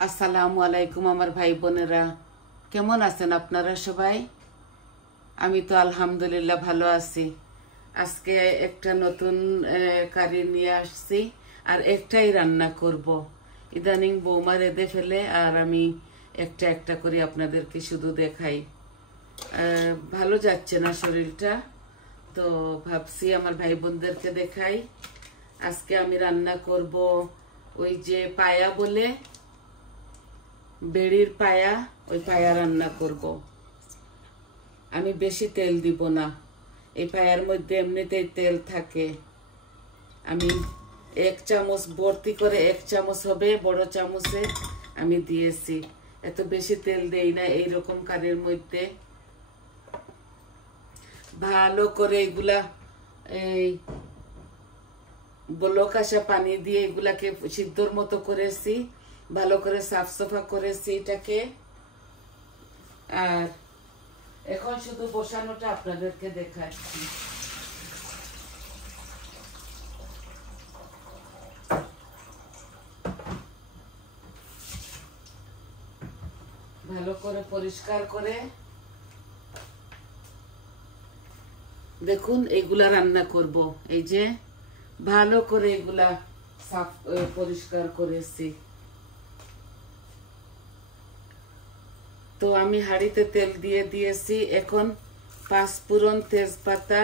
আসসালামু আলাইকুম আমার ভাই বোনেরা, কেমন আছেন আপনারা সবাই? আমি তো আলহামদুলিল্লাহ ভালো আছি। আজকে একটা নতুন কারি নিয়ে আসছি, আর একটাই রান্না করব। ইদানিং বৌমা রেঁধে ফেলে, আর আমি একটা একটা করে আপনাদেরকে শুধু দেখাই। ভালো যাচ্ছে না শরীরটা, তো ভাবছি আমার ভাই বোনদেরকে দেখাই। আজকে আমি রান্না করব ওই যে পায়া বলে, বেড়ির পায়া, ওই পায়া রান্না করব। আমি বেশি তেল দিব না, এই পায়ার মধ্যে এমনিতেই তেল থাকে। আমি 1 চামচ ভর্তি করে, 1 চামচ হবে বড় চামচে আমি দিয়েছি। এত বেশি তেল দেই না এইরকম কারির মধ্যে। ভালো করে এগুলা এই বলক আসা পানি দিয়ে এগুলাকে সিদ্ধর মতো করেছি, ভালো করে সাফ সাফা করেছি এটাকে। আর এখন শুধু বসানোটা আপনাদেরকে দেখাচ্ছি। ভালো করে পরিষ্কার করে দেখুন, এগুলা রান্না করব। এই যে ভালো করে এগুলা সাফ পরিষ্কার করেছি। তো আমি হাঁড়িতে তেল দিয়ে দিয়েছি। এখন 5 ফোড়ন, তেজপাতা,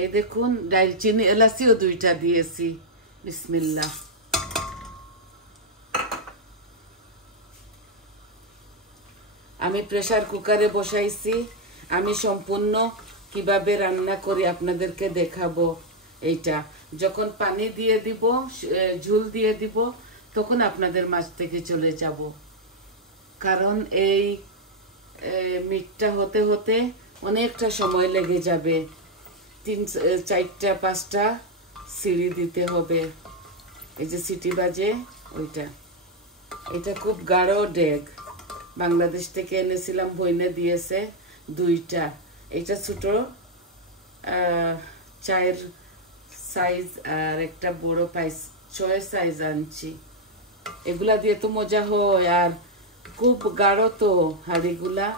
এই দেখুন দারচিনি, এলাচিও 2টা দিয়েছি। বিসমিল্লাহ। আমি প্রেসার কুকারে বসাইছি। আমি সম্পূর্ণ কিভাবে রান্না করি আপনাদেরকে দেখাবো। এইটা যখন পানি দিয়ে দিব, ঝুল দিয়ে দিব, তখন আপনাদের মাঝ থেকে চলে যাব। কারণ এই মিটটা হতে হতে অনেকটা সময় লেগে যাবে। 3, 4টা 5টা সিঁড়ি দিতে হবে। এই যে সিটি বাজে ওইটা, এটা খুব গাঢ় ডেক। বাংলাদেশ থেকে এনেছিলাম, বইনে দিয়েছে 2টা। এটা ছোট 4 সাইজ, আর একটা বড় 6 সাইজ আনছি। এগুলা দিয়ে তো মজা হয়, আর খুব গাঢ় তো হাঁড়িগুলা,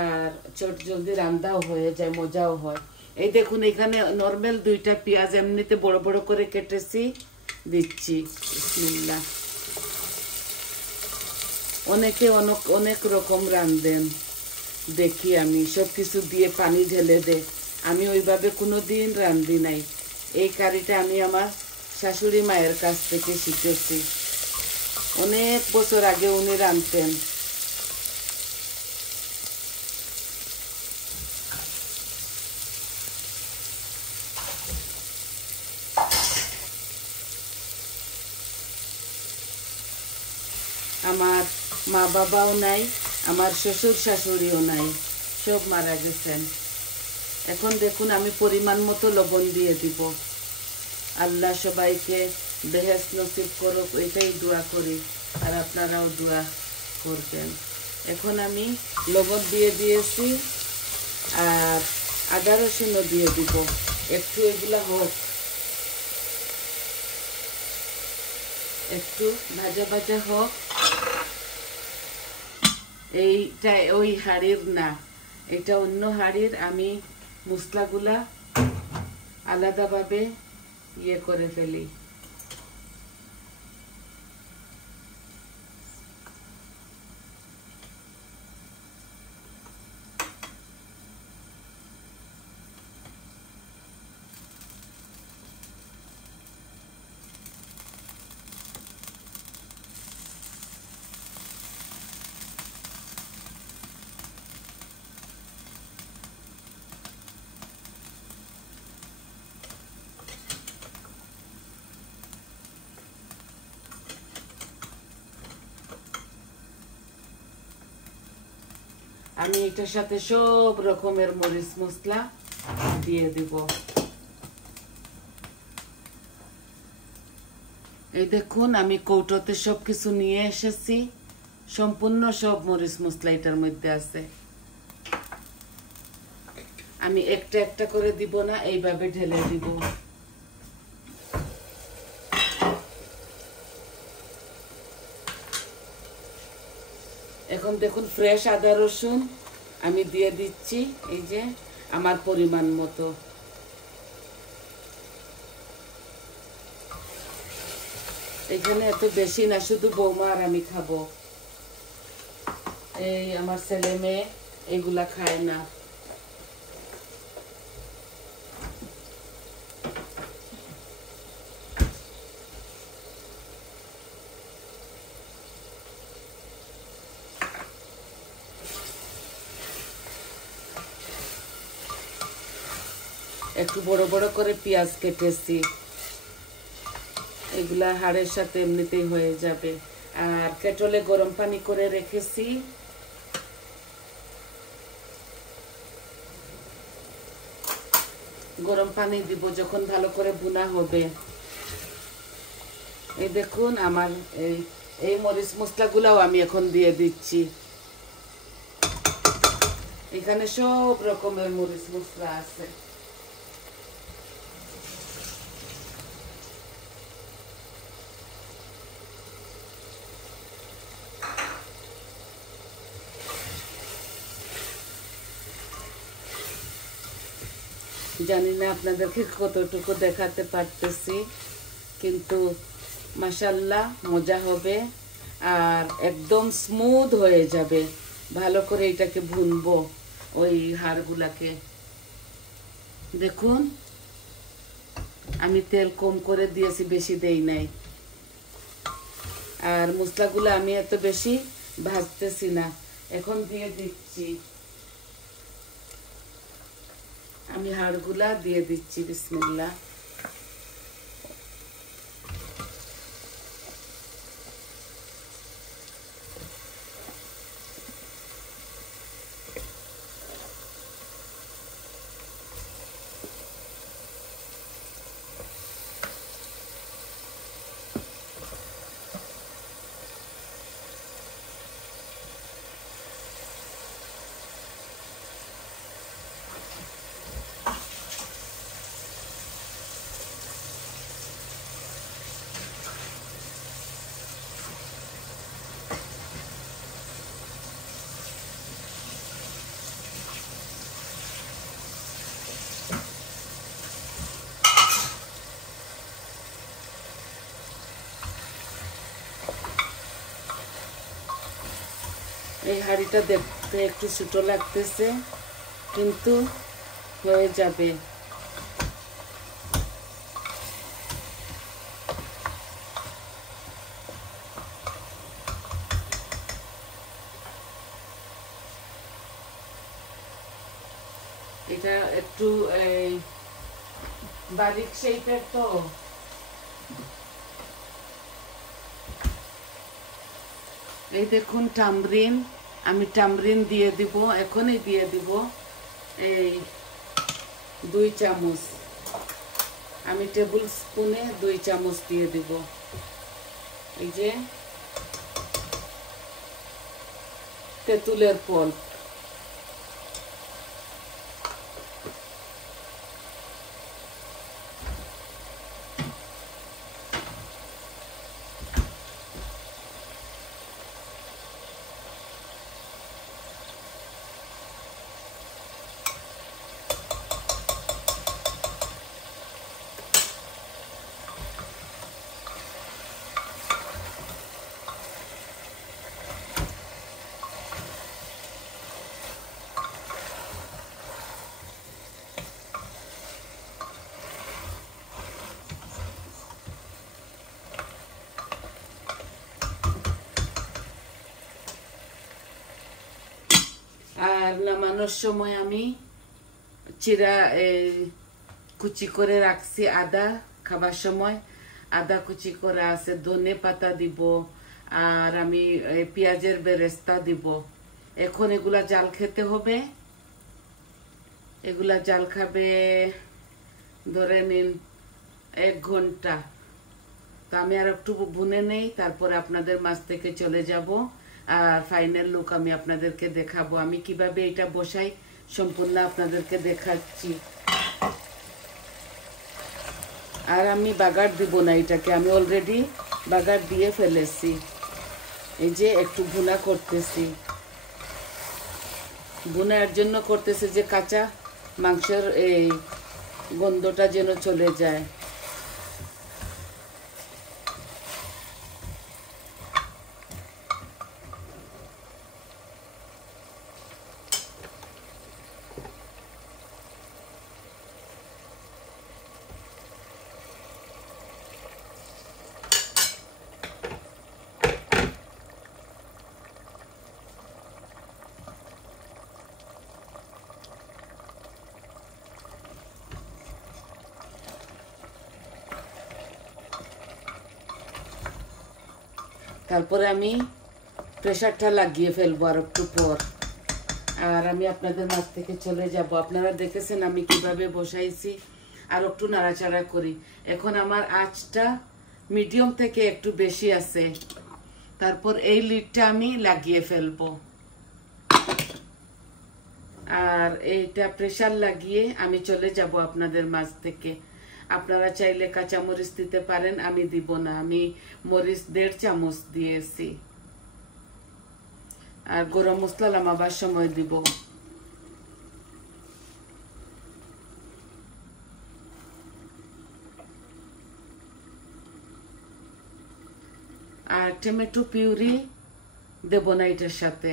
আর চট জলদি রান্নাও হয়ে যায়, মজাও হয়। এই দেখুন, এখানে নর্মাল 2টা পেঁয়াজ এমনিতে বড় বড় করে কেটেছি, দিচ্ছি। বিসমিল্লাহ। অনেকে অনেক রকম রান্ধেন, দেখি আমি সব কিছু দিয়ে পানি ঢেলে দে। আমি ওইভাবে কোনোদিন রান্ধি নাই। এই কারিটা আমি আমার শাশুড়ি মায়ের কাছ থেকে শিখেছি। অনেক বছর আগে উনি রাঁধতেন। আমার মা বাবাও নাই, আমার শ্বশুর শাশুড়িও নাই, সব মারা গেছেন। এখন দেখুন, আমি পরিমাণ মতো লবণ দিয়ে দিব। আল্লাহ সবাইকে বেহেশত নসিব করুক, এটাই দোয়া করি, আর আপনারাও দোয়া করবেন। এখন আমি লবণ দিয়ে দিয়েছি, আর আদা রসুনও দিয়ে দিব। একটু এগুলা হোক, একটু ভাজা ভাজা হোক। এইটা ওই হাড়ির না, এটা অন্য হাড়ির। আমি মশলাগুলা আলাদাভাবে করে ফেলি। আমি এটার সাথে সব রকমের মরিচ মশলা দিয়ে দিব। এই দেখুন, আমি কৌটোতে সব কিছু নিয়ে এসেছি। সম্পূর্ণ সব মরিচ মশলা এটার মধ্যে আছে। আমি একটা একটা করে দিব না, এইভাবে ঢেলে দিব। এখন দেখুন ফ্রেশ আদা রসুন আমি দিয়ে দিচ্ছি, এই যে আমার পরিমাণ মতো। এখানে এত বেশি না, শুধু বৌমা আর আমি খাবো। এই আমার ছেলে মেয়ে এগুলা খায় না। একটু বড় বড় করে পেঁয়াজ কেটেছি, এগুলা হাড়ের সাথে এমনিতেই হয়ে যাবে। আর কেটলে গরম পানি করে রেখেছি, গরম পানি দিব যখন ভালো করে ভুনা হবে। এই দেখুন আমার এই মরিচ মশলাগুলাও আমি এখন দিয়ে দিচ্ছি। এখানে সব রকমের মরিচ মশলা আছে। জানি না আপনাদেরকে কতটুকু দেখাতে পারতেছি, কিন্তু মাশাআল্লাহ মজা হবে আর একদম স্মুথ হয়ে যাবে। ভালো করে এটাকে ভুনবো, ওই হাড়গুলাকে। দেখুন আমি তেল কম করে দিয়েছি, বেশি দেই নাই। আর মশলাগুলো আমি এত বেশি ভাজতেছি না, এখন দিয়ে দিচ্ছি। আমি হাড়গুলা দিয়ে দিচ্ছি, বিসমিল্লাহ। এই হাঁড়িটা দেখতে একটু ছোট লাগতেছে, কিন্তু হয়ে যাবে। এটা একটু বারিক শেপের, তো এই দেখুন টামরিন, আমি টামরিন দিয়ে দিব, এখনই দিয়ে দিব। এই 2 চামচ, আমি টেবিল স্পুনে 2 চামচ দিয়ে দিব। এই যে তেঁতুলের ফল, আর নামানোর সময় আমি চিরা কুচি করে রাখছি আদা, খাবার সময় আদা কুচি করে আছে, ধনে পাতা দিব, আর আমি পেঁয়াজের বেরেস্তা দিব। এখন এগুলা জাল খেতে হবে, এগুলা জাল খাবে ধরে নিন 1 ঘন্টা। তো আমি আর একটু ভুনে নেই, তারপরে আপনাদের মাছ থেকে চলে যাব। আর ফাইনাল লুক আমি আপনাদেরকে দেখাবো, আমি কিভাবে এটা বসাই সম্পূর্ণ আপনাদেরকে দেখাচ্ছি। আর আমি বাগার দিব না, এটাকে আমি অলরেডি বাগার দিয়ে ফেলেছি। এই যে একটু ভুনা করতেছি, ভুনা এর জন্য করতেছি যে কাঁচা মাংসের এই গন্ধটা যেন চলে যায়। তারপরে আমি প্রেসারটা লাগিয়ে ফেলবো আর একটু পর, আর আমি আপনাদের মাঝ থেকে চলে যাব। আপনারা দেখেছেন আমি কিভাবে বসাইছি, আর একটু নাড়াচাড়া করি। এখন আমার আঁচটা মিডিয়াম থেকে একটু বেশি আছে। তারপর এই লিডটা আমি লাগিয়ে ফেলবো, আর এইটা প্রেসার লাগিয়ে আমি চলে যাব আপনাদের মাঝ থেকে। আপনারা চাইলে কাঁচামরিচ দিতে পারেন, আমি দিব না, আমি মরিচ 1.5 চামচ দিয়েছি। আর গরম মশলা নামাবার সময় দিব। আর টমেটো পিউরি দেব না এটার সাথে,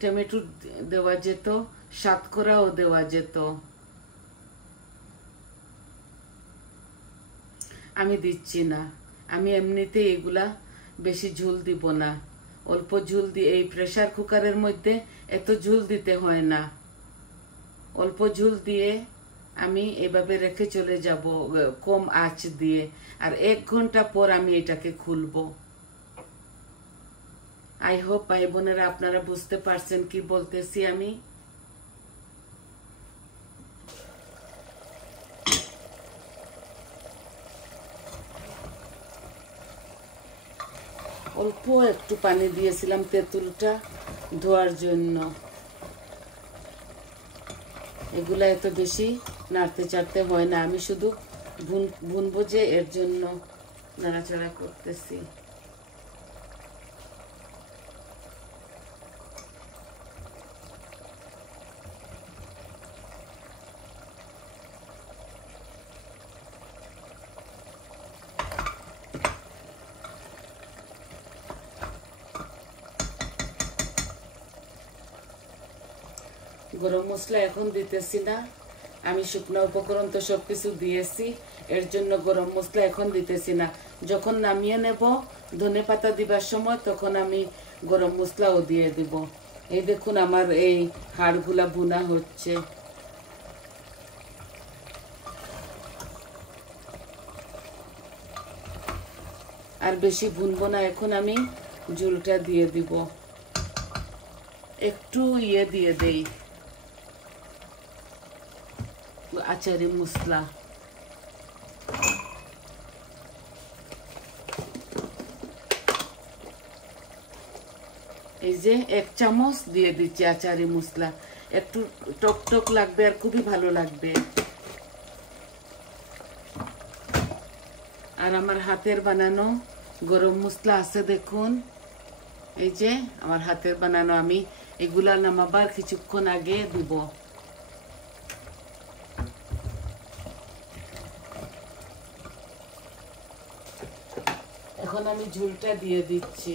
টমেটো দেওয়া যেত, সাতকরাও দেওয়া যেত, আমি দিচ্ছি না। আমি এমনিতে এগুলা বেশি ঝোল দিব না, অল্প ঝোল দিয়ে। এই প্রেসার কুকারের মধ্যে এত ঝোল দিতে হয় না, অল্প ঝোল দিয়ে আমি এভাবে রেখে চলে যাব কম আঁচ দিয়ে। আর 1 ঘন্টা পর আমি এটাকে খুলবো। আই হোপ ভাই বোনেরা আপনারা বুঝতে পারছেন কি বলতেছি আমি। অল্প একটু পানি দিয়েছিলাম তেঁতুলটা ধোয়ার জন্য। এগুলা এত বেশি নাড়তে চাড়তে হয় না, আমি শুধু ভুনবো যে এর জন্য নাড়াচাড়া করতেছি। গরম মশলা এখন দিতেছি না, আমি শুকনো উপকরণ তো সবকিছু দিয়েছি, এর জন্য গরম মশলা এখন দিতেছি না। যখন নামিয়ে নেব ধনেপাতা দিবার সময় তখন আমি গরম মশলাও দিয়ে দিব। এই দেখুন আমার এই হাড়গুলা ভুনা হচ্ছে। আর বেশি ভুনবো না, এখন আমি ঝোলটা দিয়ে দিব। একটু দিয়ে দেই আচারি মশলা, এই যে 1 চামচ দিয়ে দিচ্ছি আচারি মশলা। একটু টক টক লাগবে আর খুবই ভালো লাগবে। আর আমার হাতের বানানো গরম মশলা আছে দেখুন, এই যে আমার হাতের বানানো, আমি এগুলা নামাবার কিছুক্ষণ আগে দিব। এখন আমি ঝোলটা দিয়ে দিচ্ছি।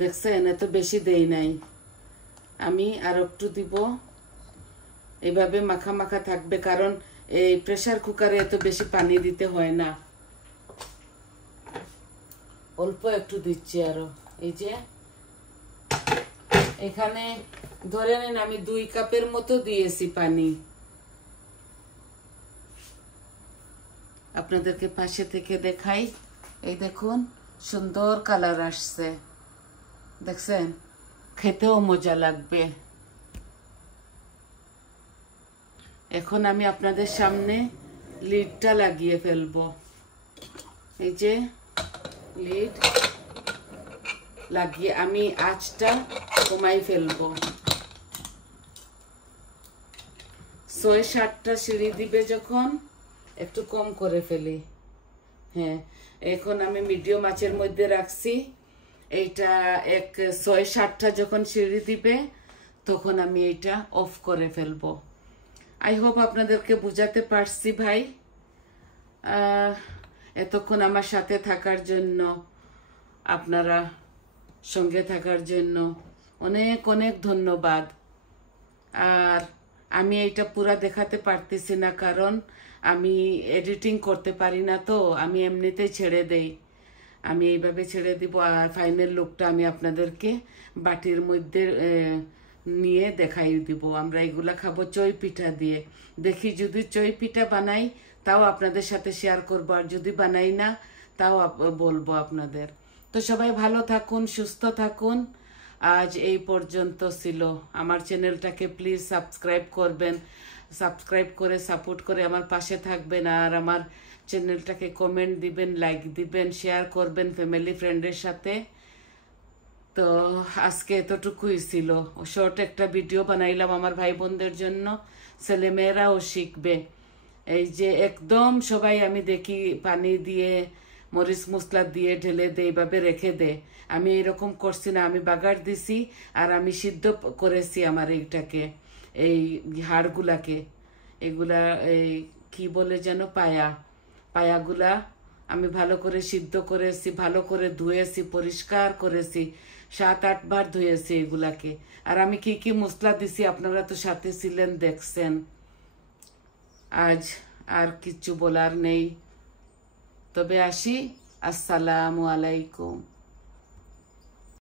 দেখছেন এত বেশি দেই নাই, আমি আর একটু দিব। এভাবে মাখা মাখা থাকবে, কারণ এই প্রেসার কুকারে এত বেশি পানি দিতে হয় না। অল্প একটু দিচ্ছি আরো। এই যে এখানে ধরে নিন আমি 2 কাপের মতো দিয়েছি পানি। আপনাদেরকে পাশে থেকে দেখাই, এই দেখুন সুন্দর কালার আসছে, দেখছেন? খেতেও মজা লাগবে। এখন আমি আপনাদের সামনে লিডটা লাগিয়ে ফেলবো। এই যে লিড লাগিয়ে আমি আঁচটা কমাই ফেলবো। ৬-৭টা সিঁড়ি দিবে যখন একটু কম করে ফেলি। হ্যাঁ, এখন আমি মিডিয়াম আঁচের মধ্যে রাখছি। এইটা ৬-৭টা যখন সিঁড়ি দিবে তখন আমি এইটা অফ করে ফেলবো। আই হোপ আপনাদেরকে বুঝাতে পারছি ভাই। এতক্ষণ আমার সাথে থাকার জন্য, আপনারা সঙ্গে থাকার জন্য অনেক অনেক ধন্যবাদ। আর আমি এইটা পুরা দেখাতে পারতেছি না, কারণ আমি এডিটিং করতে পারি না, তো আমি এমনিতেই ছেড়ে দেই। আমি এইভাবে ছেড়ে দিব। আর ফাইনাল লুকটা আমি আপনাদেরকে বাটির মধ্যে নিয়ে দেখাই দিব। আমরা এগুলা খাবো চই পিঠা দিয়ে। দেখি যদি চই পিঠা বানাই তাও আপনাদের সাথে শেয়ার করবো, আর যদি বানাই না তাও বলবো আপনাদের। তো সবাই ভালো থাকুন, সুস্থ থাকুন। আজ এই পর্যন্ত ছিল। আমার চ্যানেলটাকে প্লিজ সাবস্ক্রাইব করবেন, সাবস্ক্রাইব করে সাপোর্ট করে আমার পাশে থাকবেন। আর আমার চ্যানেলটাকে কমেন্ট দিবেন, লাইক দিবেন, শেয়ার করবেন ফ্যামিলি ফ্রেন্ডের সাথে। তো আজকে এতটুকুই ছিল। শর্ট একটা ভিডিও বানাইলাম আমার ভাই বোনদের জন্য, ছেলেমেয়েরাও শিখবে। এই যে একদম সবাই আমি দেখি পানি দিয়ে মরিচ মশলা দিয়ে ঢেলে দে, এইভাবে রেখে দে। আমি এইরকম করছি না, আমি বাগার দিছি আর আমি সিদ্ধ করেছি আমার এইটাকে, এই হাড়গুলাকে। এগুলা এই কি বলে যেন, পায়াগুলা আমি ভালো করে সিদ্ধ করেছি, ভালো করে ধুয়েছি, পরিষ্কার করেছি, 7-8 বার ধুয়েছি এগুলাকে। আর আমি কি কি মশলা দিছি আপনারা তো সাথে ছিলেন, দেখছেন। আজ আর কিছু বলার নেই, তবে আসি। আসসালামু আলাইকুম।